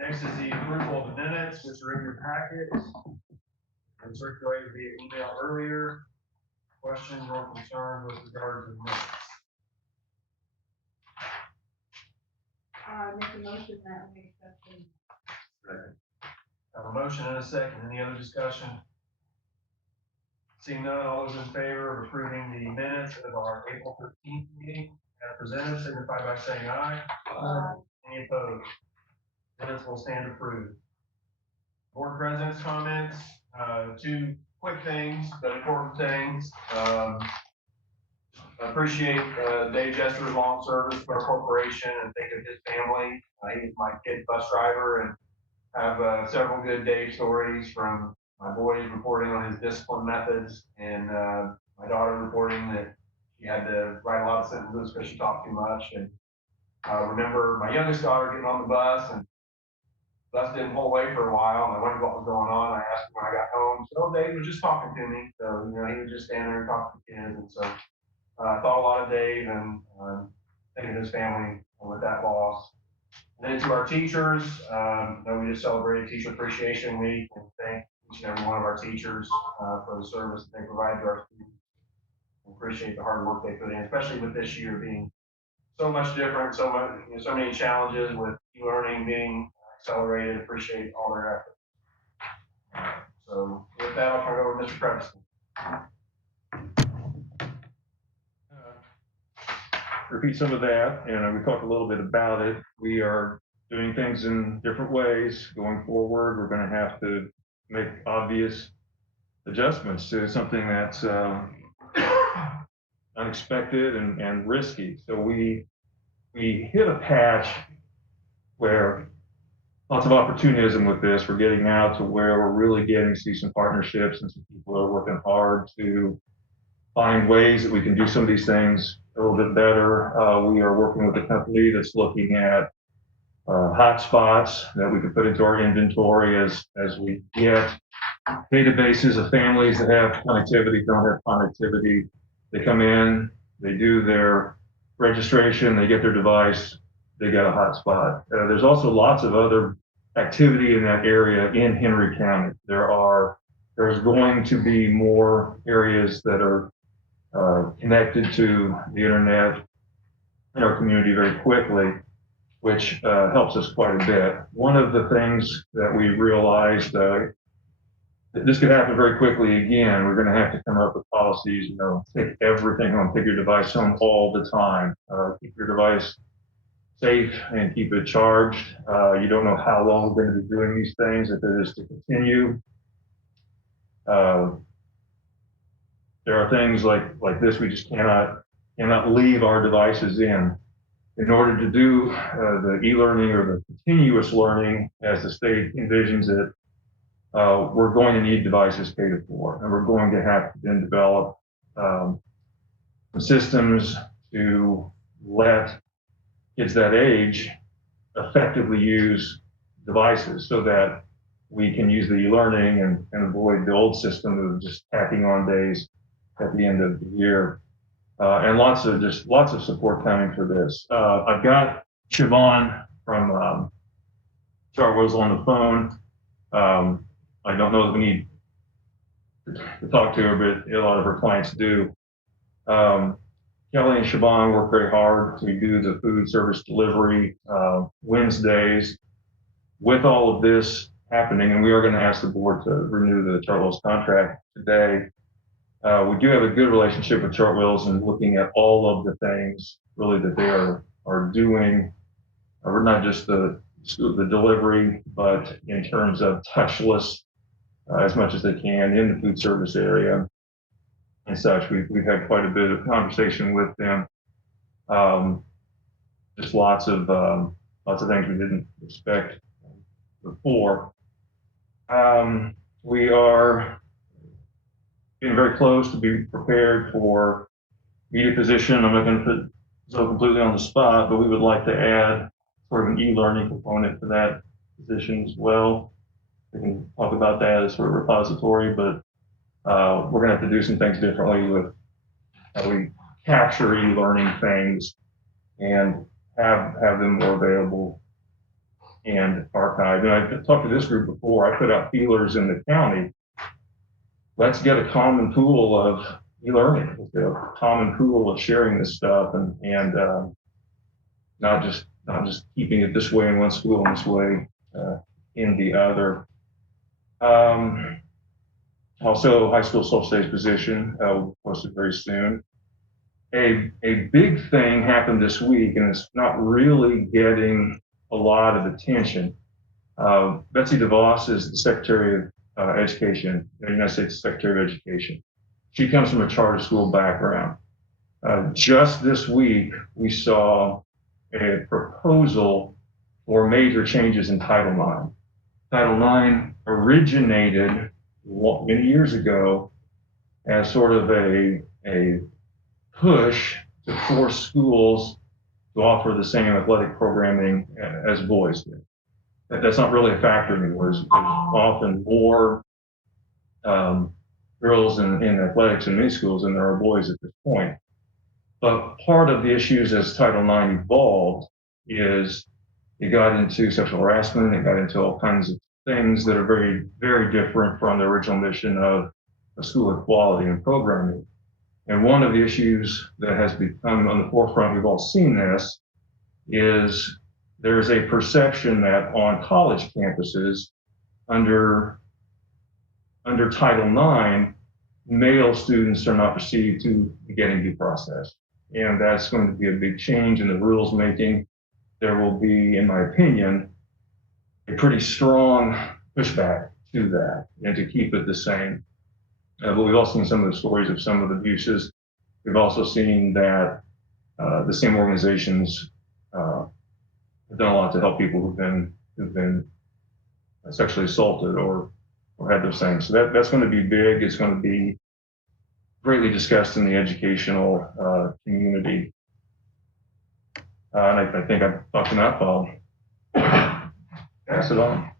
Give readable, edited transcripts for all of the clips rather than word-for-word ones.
Next is the approval of the minutes, which are in your packets and circulated via email earlier. Questions or concerns with regard to the minutes? Make a motion that we accept them. Second. Have a motion and a second. Any other discussion? Seeing none, all those in favor of approving the minutes of our April 13th meeting as presented, signify by saying aye. Any opposed? Minutes will stand approved. Board President's comments, two quick things, but important things. I appreciate Dave Jester's long service to our corporation and think of his family. He's my kid bus driver and have several good Dave stories from my boys reporting on his discipline methods and my daughter reporting that she had to write a lot of sentences because she talked too much. And remember my youngest daughter getting on the bus and the bus didn't pull away for a while, and I wondered what was going on. I asked him when I got home. So Dave was just talking to me. So, you know, he was just standing there talking to kids. And so I thought a lot of Dave and thinking of his family with that loss. And then to our teachers, we just celebrated Teacher Appreciation Week and thank each and every one of our teachers for the service that they provide to our students. We appreciate the hard work they put in, especially with this year being so much different, so much, so many challenges with e-learning being accelerated. Appreciate all their efforts. So with that, I'll turn it over to Mr. Preston. Repeat some of that, and we talked a little bit about it. We are doing things in different ways going forward. We're going to have to make obvious adjustments to something that's unexpected and risky. So we hit a patch where lots of opportunism with this. We're getting out to where we're really getting to see some partnerships and some people are working hard to find ways that we can do some of these things a little bit better. We are working with a company that's looking at hotspots that we can put into our inventory as we get databases of families that have connectivity, don't have connectivity. They come in, they do their registration, they get their device, they get a hotspot. There's also lots of other activity in that area in Henry County. There's going to be more areas that are connected to the internet in our community very quickly, which helps us quite a bit. One of the things that we realized that this could happen very quickly again. We're going to have to come up with policies, take everything home, take your device home all the time, keep your device safe and keep it charged. You don't know how long we're going to be doing these things, if it is to continue. There are things like this we just cannot leave our devices in. In order to do the e-learning or the continuous learning as the state envisions it, we're going to need devices paid for, and we're going to have to then develop systems to let kids that age effectively use devices so that we can use the e-learning and avoid the old system of just tacking on days at the end of the year. And lots of support coming for this. I've got Siobhan from Chartwells on the phone. I don't know that we need to talk to her, but a lot of her clients do. Kelly and Siobhan work very hard. We do the food service delivery Wednesdays. With all of this happening, and we are going to ask the board to renew the Chartwells contract today. We do have a good relationship with Chartwells and looking at all of the things really that they are doing. We're not just the delivery, but in terms of touchless as much as they can in the food service area and such. We've had quite a bit of conversation with them. Just lots of things we didn't expect before. We are getting very close to be prepared for media position. I'm not going to put so completely on the spot, but we would like to add sort of an e-learning component to that position as well. We can talk about that as sort of repository, but we're going to have to do some things differently with how we capture e-learning things and have them more available and archived. And I've talked to this group before. I put out feelers in the county. Let's get a common pool of e-learning, a common pool of sharing this stuff, and not just keeping it this way in one school and this way in the other. Also, high school social studies position posted very soon. A big thing happened this week, and it's not really getting a lot of attention. Betsy DeVos is the Secretary of Education, the United States Secretary of Education. She comes from a charter school background. Just this week, we saw a proposal for major changes in Title IX. Title IX originated many years ago as sort of a push to force schools to offer the same athletic programming as boys did. That's not really a factor anymore. There's often more girls in athletics in many schools than there are boys at this point. But part of the issues as Title IX evolved is it got into sexual harassment, it got into all kinds of things that are very, very different from the original mission of a school equality and programming. And one of the issues that has become on the forefront, we've all seen this, is there's a perception that on college campuses, under Title IX, male students are not perceived to be getting due process. And that's going to be a big change in the rules making. There will be, in my opinion, a pretty strong pushback to that and to keep it the same. But we've also seen some of the stories of some of the abuses. We've also seen that the same organizations have done a lot to help people who've been sexually assaulted or had those things. So that's going to be big. It's going to be greatly discussed in the educational community. And I think I've talked enough. I'll pass it on.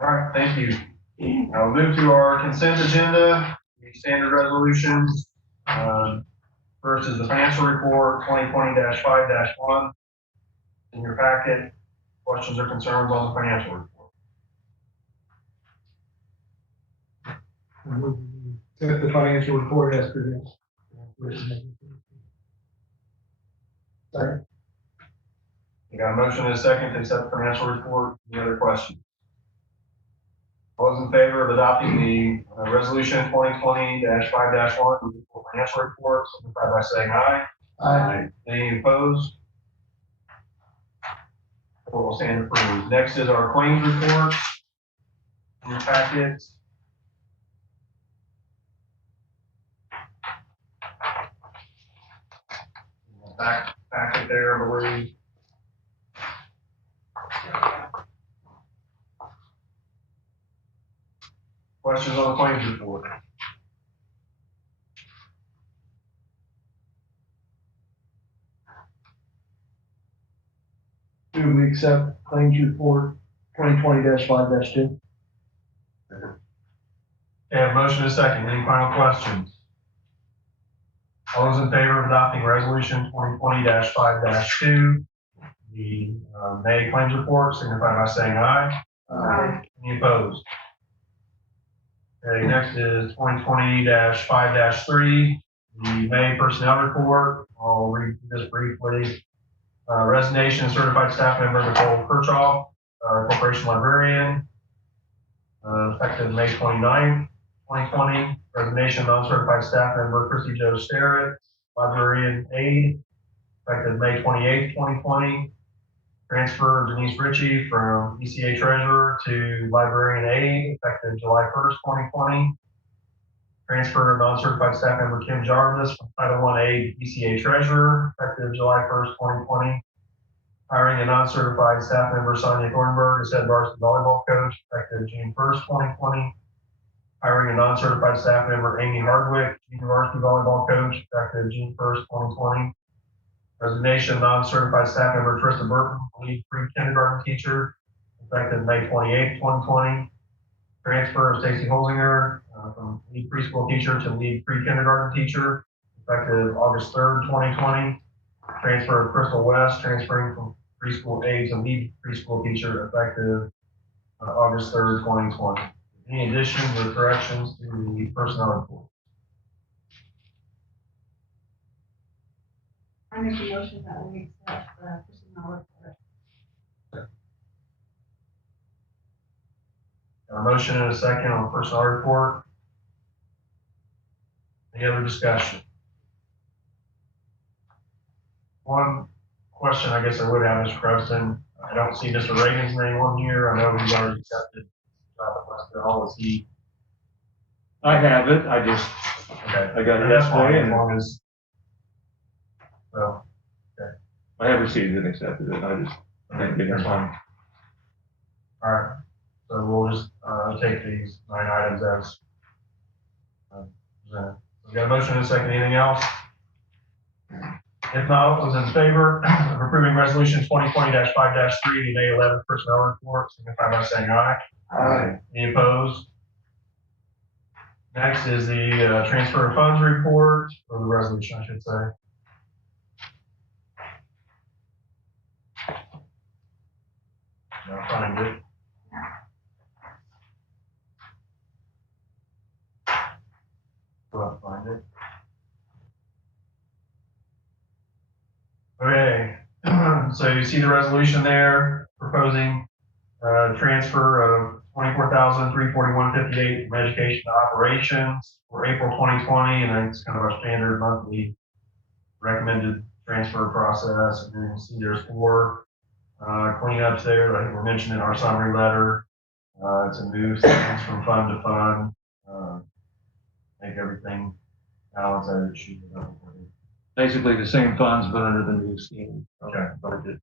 All right, thank you. I'll move to our consent agenda, the standard resolutions. First is the financial report 2020-5-1. In your packet, questions or concerns on the financial report? Accept the financial report as presented. Second. You got a motion and a second to accept the financial report. Any other questions? All those in favor of adopting the resolution 2020-5-1, financial report, signify by saying aye. Aye. Any opposed? Will stand approved. Next is our claims report. In your packet. Packet there, Lori. Questions on the claims report? Do we accept claims report 2020-5-2? Okay, motion and a second. Any final questions? All those in favor of adopting resolution 2020-5-2, the May claims report, signify by saying aye. Aye. Any opposed? Okay, next is 2020-5-3, the May personnel report. I'll read this briefly. Resignation of certified staff member Nicole Kirchhoff, corporation librarian, effective May 29th, 2020. Resignation of non-certified staff member Christy Jo Sterrett, librarian aide, effective May 28th, 2020. Transfer of Denise Ritchie from ECA treasurer to librarian aide, effective July 1st, 2020. Transfer of non-certified staff member Kim Jarvis from Title I aide to ECA treasurer, effective July 1st, 2020. Hiring a non-certified staff member Sonia Thornburg as head varsity volleyball coach, effective June 1st, 2020. Hiring a non-certified staff member Amy Hardwick, junior varsity volleyball coach, effective June 1st, 2020. Resignation of non-certified staff member Trista Burton, lead pre-kindergarten teacher, effective May 28th, 2020. Transfer of Stacy Holzinger from lead preschool teacher to lead pre-kindergarten teacher, effective August 3rd, 2020. Transfer of Crystal West, transferring from preschool aide to lead preschool teacher effective August 3rd, 2020. Any additions or corrections to the personnel report? I make a motion that we accept the personnel report. A motion and a second on the personnel report. Any other discussion? One question I guess I would have, Mr. Preston, I don't see Mr. Reagan's name on here. I know he's already accepted Western. Is he? I have it, I just, Okay. I got it That's fine, yesterday as and long as, well, I have received it and accepted it, I just didn't get it that's in time. fine. All right, so we'll just, take these 9 items as, presented. We got a motion and a second, anything else? If not, all those in favor of approving resolution 2020-5-3, the May 11th personnel report, signify by saying aye. Aye. Any opposed? Next is the transfer of funds report, or the resolution, I should say. I'll find it. Go out and find it. Okay, so you see the resolution there, proposing transfer of $24,341.58 from education to operations for April 2020, and then it's kind of our standard monthly recommended transfer process. And then you see there's 4 cleanups there that I think were mentioned in our summary letter. It's a move things from fund to fund, make everything balance out of sheet. Basically the same funds, but under the new scheme. Okay. Budget.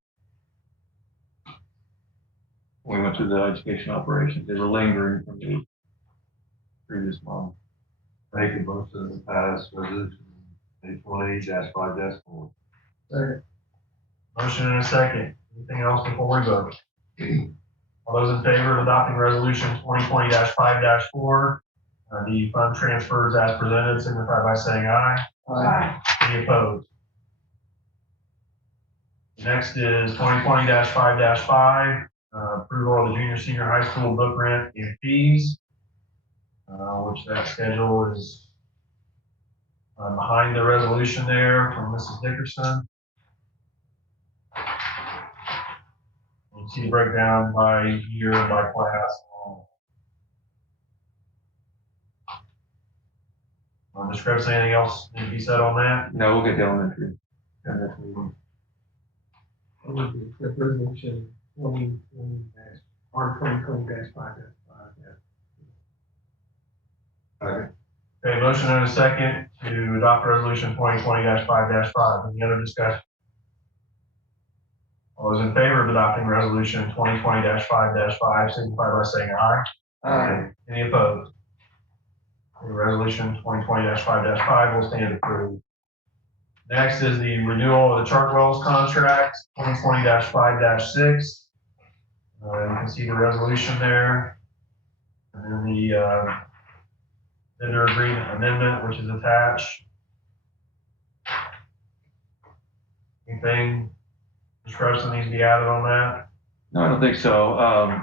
We went through the education operations, they were lingering from the previous model. Make a motion to pass resolution 2020-5-4. Second. Motion and a second. Anything else before we vote? All those in favor of adopting resolution 2020-5-4, the fund transfers as presented, signify by saying aye. Aye. Any opposed? Next is 2020-5-5, approval of the junior senior high school book rent and fees, which that schedule is behind the resolution there from Mrs. Dickerson. You see the breakdown by year and by class. Ms. Krebs, anything else need to be said on that? No, we'll get the elementary. And that's meeting. I would be the resolution 2020 or 2020-5-5. Okay, motion and a second to adopt resolution 2020-5-5. Any other discussion? All those in favor of adopting resolution 2020-5-5, signify by saying aye. Aye. Any opposed? The resolution 2020-5-5 will stand approved. Next is the renewal of the Chartwell's contract, 2020-5-6. You can see the resolution there. And then the vendor agreement amendment, which is attached. Anything, Mr. Preston, needs to be added on that? No, I don't think so.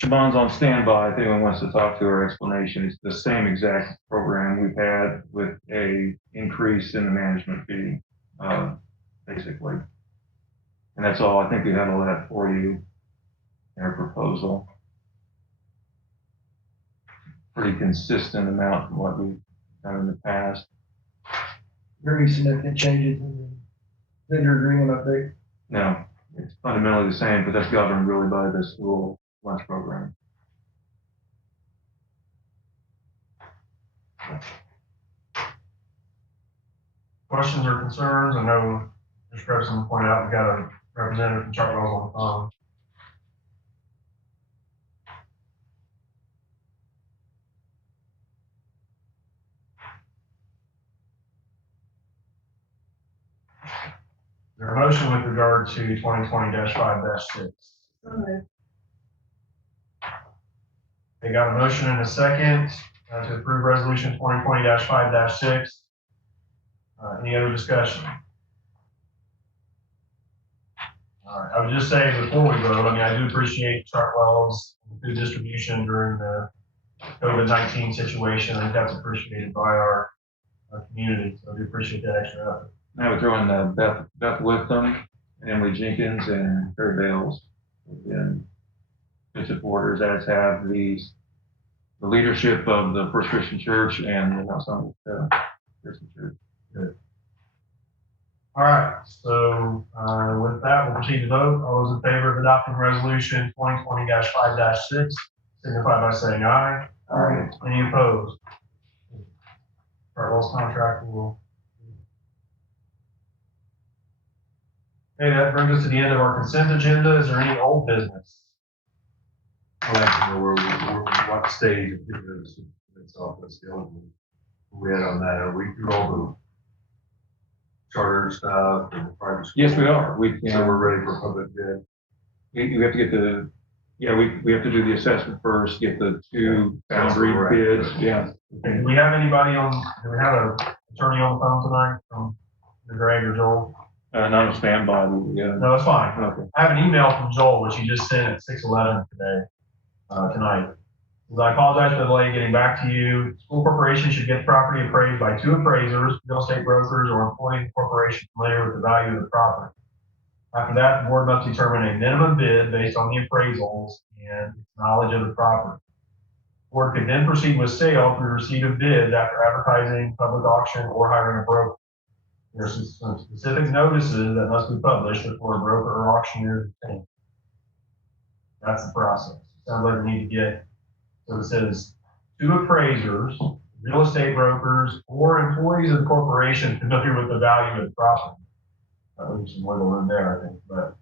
Siobhan's on standby. If anyone wants to talk to her, explanation. It's the same exact program we've had with a increase in the management fee, basically. And that's all. I think we have all that for you in our proposal. Pretty consistent amount from what we've done in the past. Very significant changes in the vendor agreement update. No, it's fundamentally the same, but that's governed really by the school lunch program. Questions or concerns? I know Mr. Preston pointed out we got a representative from Chartwell's on the phone. Is there a motion with regard to 2020-5-6? So moved. They got a motion and a second to approve resolution 2020-5-6. Any other discussion? All right, I would just say before we vote, I mean, I do appreciate Chartwell's food distribution during the COVID-19 situation. I think that's appreciated by our community, so I do appreciate that extra effort. I would throw in Beth Witham, Emily Jenkins, and Terry Bales. And good supporters, as have the leadership of the First Christian Church and the Mount Summit Christian Church. Good. All right, so with that, we'll proceed to vote. All those in favor of adopting resolution 2020-5-6, signify by saying aye. Aye. Any opposed? Chartwell's contract will. Okay, that brings us to the end of our consent agenda. Is there any old business? I'd like to know what stage of it's off, that's the only one we had on that. Are we through all the charter stuff and the private school? Yes, we are. So we're ready for public bid. We have to get we have to do the assessment first, get the two boundary bids. Yeah. Okay, do we have anybody do we have an attorney on the phone tonight from Greg or Joel? Not on standby. No, it's fine. Okay. I have an email from Joel, which he just sent at 6:11 tonight. I apologize for the delay getting back to you. School corporation should get property appraised by two appraisers, real estate brokers, or employing the corporation familiar with the value of the property. After that, the board must determine a minimum bid based on the appraisals and knowledge of the property. The board could then proceed with sale through receipt of bids after advertising, public auction, or hiring a broker. There are some specific notices that must be published before a broker or auctioneer is obtained. That's the process. Sounds like we need to get, so it says two appraisers, real estate brokers, or employees of the corporation familiar with the value of the property. Leaves some wiggle room there, I think. But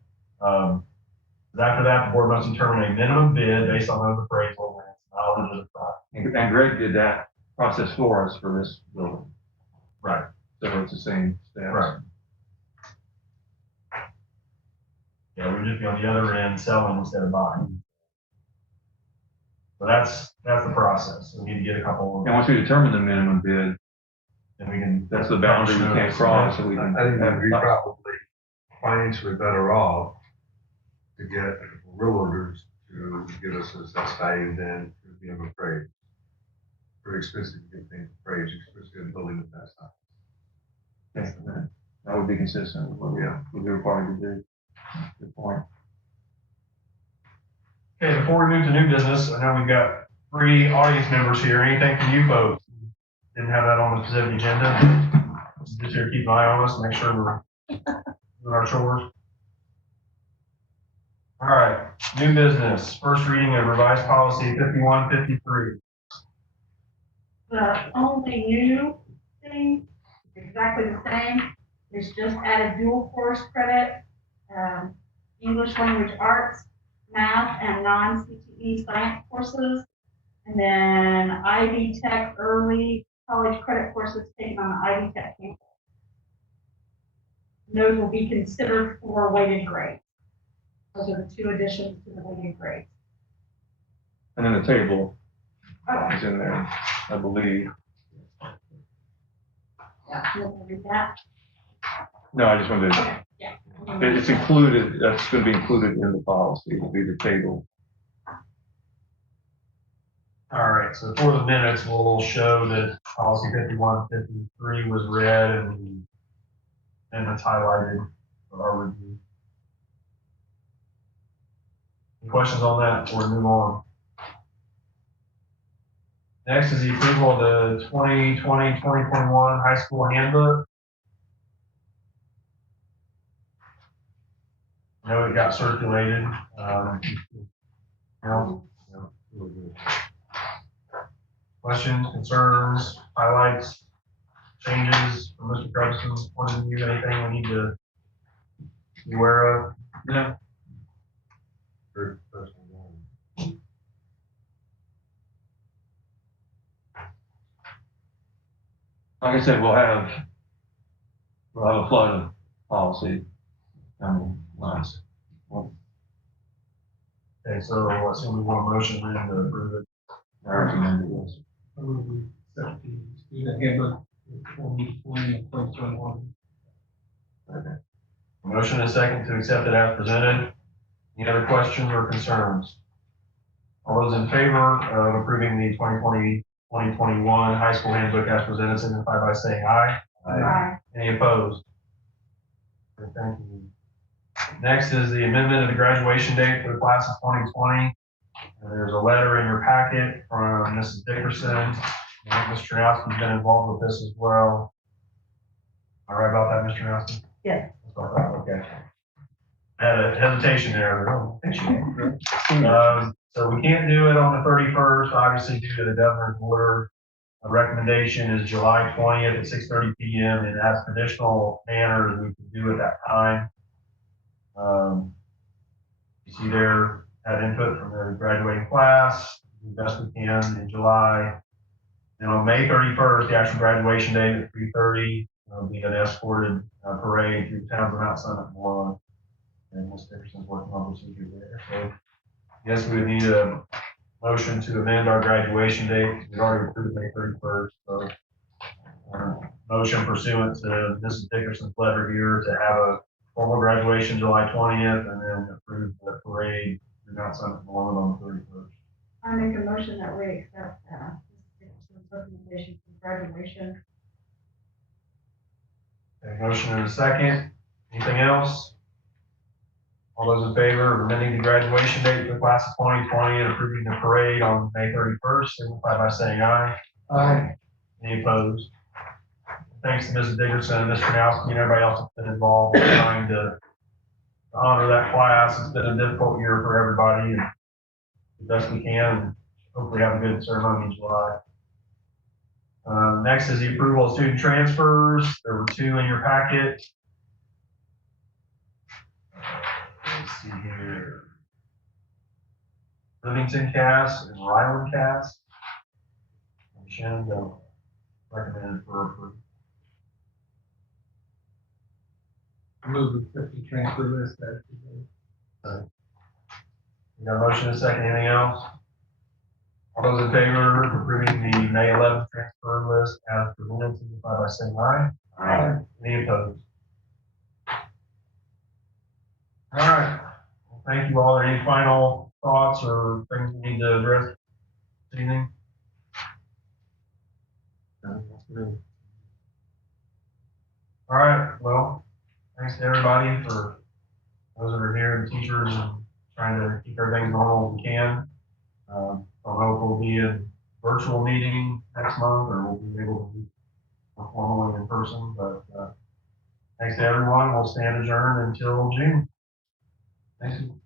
after that, the board must determine a minimum bid based on those appraisals and knowledge of the property. And Greg did that process for us for this building. Right. So it's the same steps. Right. Yeah, we're just on the other end selling instead of buying. So that's the process. So we need to get a couple. And once we determine the minimum bid, then we can. that's the boundary we can't cross. So we can I think we'd be probably financially better off to get a couple realtors to give us assessed value than to be appraised. Pretty expensive to get things appraised, especially in building the best house. That would be consistent with what we're required to do. Good point. Okay, before we move to new business, I know we've got 3 audience members here. Anything from you folks? Didn't have that on the specific agenda. Just here to keep an eye on us, make sure we're doing our chores. All right, new business. First reading of revised policy 5153. The only new thing, exactly the same, is just added dual course credit, English language arts, math, and non-CTE science courses. And then Ivy Tech early college credit courses taken on the Ivy Tech campus. And those will be considered for weighted grades. Those are the 2 additions to the weighted grades. And then the table Oh, is in there, I believe. yeah, you want to read that? No, I just wanted to, Okay, yeah. it's included, that's going to be included in the policy, it'll be the table. All right, so for the minutes, we'll show that policy 5153 was read and it's highlighted for our review. Any questions on that before we move on? Next is the approval of the 2020-2021 high school handbook. I know it got circulated. Questions, concerns, highlights, changes from Mr. Krebson's point of view, anything we need to be aware of? No. Very professional. Like I said, we'll have a flood of policy coming last. Okay, so I assume we want a motion then to approve it. I recommend this. Motion Motion and a second to accept it as presented. Any other questions or concerns? All those in favor of approving the 2020-2021 high school handbook as presented, signify by saying aye. Aye. Any opposed? Okay, thank you. Next is the amendment of the graduation date for the class of 2020. There's a letter in your packet from Mrs. Dickerson. I think Mr. Trunowski's been involved with this as well. All right about that, Mr. Trunowski? Yes. Okay. I had a hesitation there. Oh, I think she did. So we can't do it on the 31st, obviously due to the governor's order. A recommendation is July 20th at 6:30 p.m. and as traditional manner, we can do it that time. You see there, had input from the graduating class, do the best we can in July. And on May 31st, the actual graduation date at 3:30, will be an escorted parade through the towns of Mount Summit and Moreland. And Ms. Dickerson's working on procedure there. So yes, we would need a motion to amend our graduation date. We've already approved May 31st. So motion pursuant to Mrs. Dickerson's letter here to have a formal graduation July 20th and then approve the parade through Mount Summit and Moreland on the 31st. I make a motion that we accept, Mrs. recommendation for graduation. Okay, motion and a second. Anything else? All those in favor of amending the graduation date for the class of 2020 and approving the parade on May 31st, signify by saying aye. Aye. Any opposed? Thanks to Mrs. Dickerson and Mr. Trunowski and everybody else that's been involved in trying to honor that class. It's been a difficult year for everybody and the best we can, and hopefully have a good ceremony in July. Next is the approval of student transfers. There were 2 in your packet. Let's see here. Livingston Cass and Ryland Cass. And Shannon Bell recommended for approval. Move the 50 transfer list. We got a motion and a second. Anything else? All those in favor of approving the May 11th transfer list as presented, signify by saying aye. Aye. Any opposed? All right. Well, thank you all. Any final thoughts or things we need to address this evening? All right. Well, thanks to everybody for those that are here, the teachers, and trying to keep everything normal as we can. I hope we'll be in virtual meeting next month, or we'll be able to be more formally in person. But thanks to everyone. We'll stand adjourned until June. Thank you.